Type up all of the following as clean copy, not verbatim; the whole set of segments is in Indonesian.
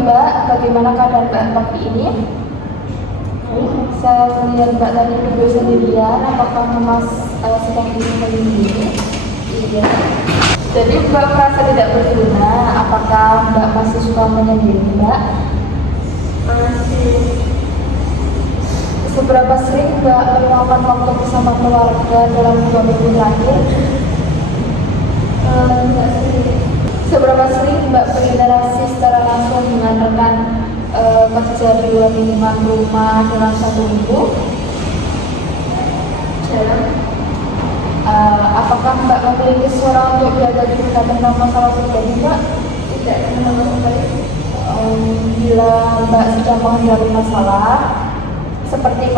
Mbak, bagaimana keadaan Mbak pagi ini? Saya melihat Mbak tadi tidur sendirian. Apakah Mas sedang ingin menyendiri? Iya. Jadi Mbak merasa tidak berguna. Apakah Mbak masih suka menyendiri, Mbak? Masih. Seberapa sering Mbak meluangkan waktu bersama keluarga dalam 2 minggu terakhir? Enggak sih. Seberapa sering Mbak berinteraksi secara langsung dengan rekan kerja di luar lingkungan rumah dalam 1 minggu? Jarang. Apakah Mbak memiliki suara untuk belajar cerita tentang masalah pribadi, Mbak? Tidak kenal sekali. Bila Mbak sedang menghadapi masalah seperti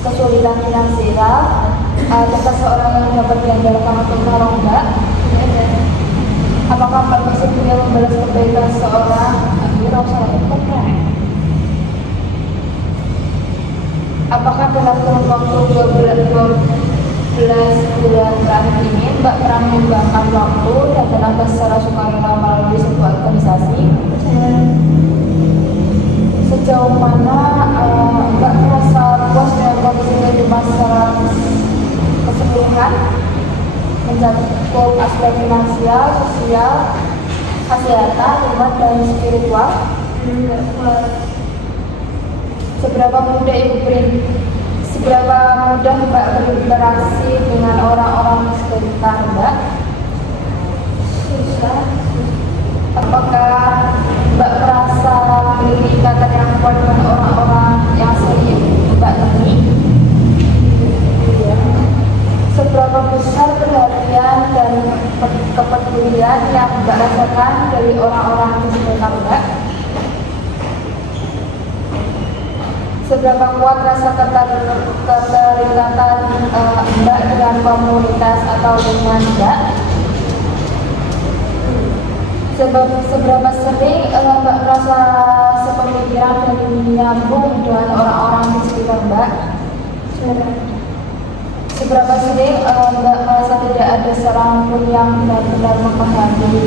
kesulitan finansial, adakah seorang yang dapat diandalkan untuk menolong Mbak? Ada. Apakah Mbak bersedia membalas kebaikan seorang Apakah dalam kurun waktu 12 bulan terakhir ini Mbak pernah menyumbangkan waktu dan tenaga secara sukarela melalui sebuah organisasi? Sejauh mana Mbak merasa puas dengan kondisi kehidupan secara keseluruhan, mencakup aspek finansial, sosial, kesehatan, iman, dan spiritual? Enggak puas. Seberapa mudah Mbak berinteraksi dengan orang-orang di sekitar Mbak? Susah. Apakah Mbak merasa memiliki ikatan yang kuat dengan orang-orang yang sering Mbak temui? Iya. Seberapa besar perhatian dan kepedulian yang Mbak rasakan dari orang-orang di sekitar Mbak? Seberapa kuat rasa keterikatan Mbak dengan komunitas atau dengan Mbak? Seberapa sering Mbak merasa sepemikiran dan menyambung dengan orang-orang di sekitar Mbak? Seberapa sering Mbak merasa tidak ada seorang pun yang benar-benar memahami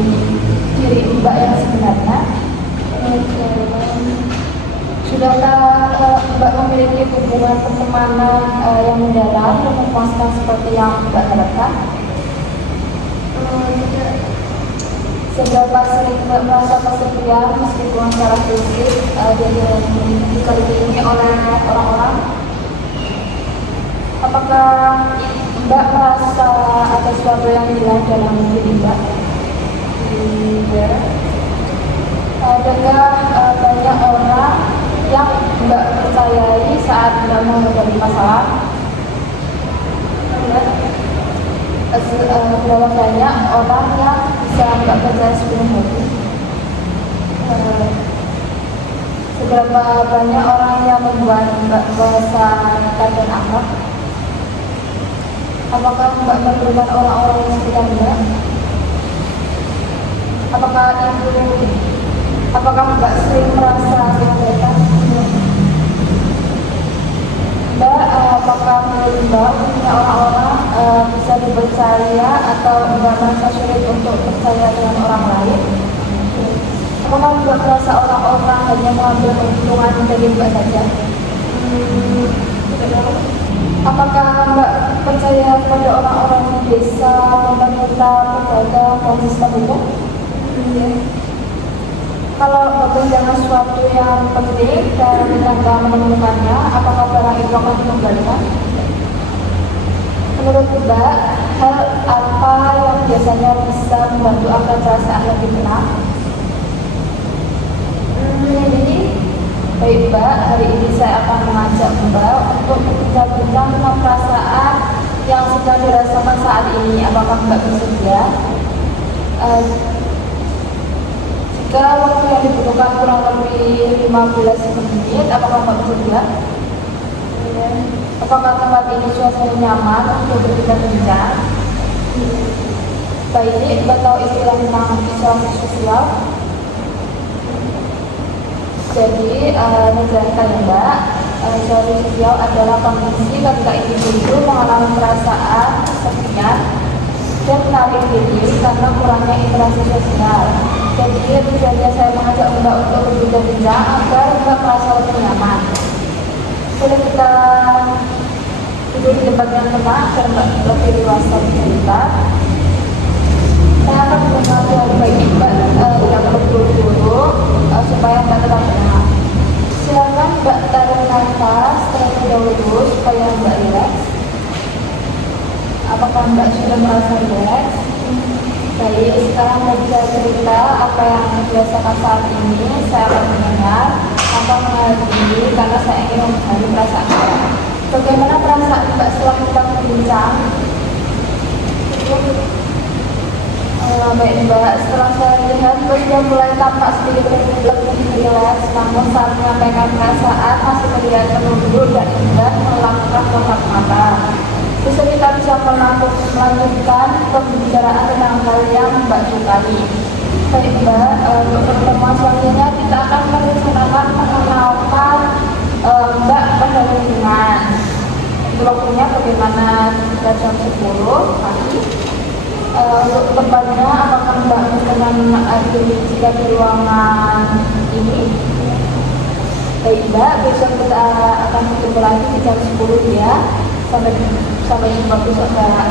diri Mbak yang sebenarnya? Sudahkah Mbak memiliki hubungan pertemanan yang mendalam dan memuaskan seperti yang Mbak harapkan? Seberapa sering Mbak merasa kesepian meskipun secara fisik dan dikelilingi oleh orang-orang? Apakah Mbak merasa ada sesuatu yang hilang dalam diri Mbak? Iya. Adakah banyak orang yang Mbak percayai saat Mbak menghadapi masalah? Berapa banyak orang yang bisa Mbak percaya sepenuh hati? Seberapa banyak orang yang membuat Mbak merasa nekat dan akrab? Apakah Mbak memerlukan orang-orang yang sekitar Mbak? Apakah Mbak sering merasa kesepian? Mbak, apakah menurut Mbak punya orang-orang bisa dipercaya atau Mbak merasa sulit untuk percaya dengan orang lain? Apakah Mbak merasa orang-orang hanya mengambil keuntungan dari Mbak saja? Apakah Mbak percaya kepada orang-orang di desa, pemerintah, pedagang, dan sistem hukum? Kalau kepentingan sesuatu yang penting dan Anda menemukannya, apakah barang itu akan dikembalikan? Menurut Mbak, hal apa yang biasanya bisa membantu agar perasaan lebih tenang? Jadi, baik Mbak, hari ini saya akan mengajak Mbak untuk berbincang tentang perasaan yang sedang dirasakan saat ini. Apakah Mbak bersedia? Jika waktu yang dibutuhkan kurang lebih 15 menit, apakah Mbak bersedia? Apakah tempat ini suasana nyaman untuk berbincang? Baik, Mbak tahu istilah tentang isolasi sosial? Jadi, menjelaskan Mbak, isolasi sosial adalah kondisi ketika individu mengalami perasaan kesepian dan menarik diri karena kurangnya interaksi sosial. Jadi tentu saja saya mengajak Mbak untuk berbincang agar Mbak merasa lebih nyaman. Boleh kita duduk di tempat yang tenang agar Mbak lebih luasa bercerita. Saya akan mengenal yang baik Mbak, tidak perlu buru-buru supaya Mbak tetap tenang. Silakan Mbak tarik nafas terlebih dahulu supaya Mbak rileks. Apakah Mbak sudah merasa rileks? Baik, sekarang Mbak bisa cerita apa yang dirasakan saat ini. Saya akan mendengar tanpa menghadiri karena saya ingin mengetahui perasaan Mbak. Bagaimana perasaan Mbak setelah kita berbincang? Baik Mbak, setelah saya lihat Mbak sudah mulai tampak sedikit lebih rileks, namun saat menyampaikan perasaan masih terlihat menunduk dan enggan melakukan kontak mata. Bisa kita melanjutkan pembicaraan tentang hal yang Mbak sukai. Baik Mbak, untuk pertemuan selanjutnya kita akan merencanakan mengenalkan Mbak pada lingkungan. Untuk waktunya bagaimana jam 10 pagi. Untuk tempatnya, apakah Mbak dengan jika di ruangan ini? Baik Mbak, besok kita akan ketemu lagi di jam 10 ya. Sampai jumpa besok Mbak.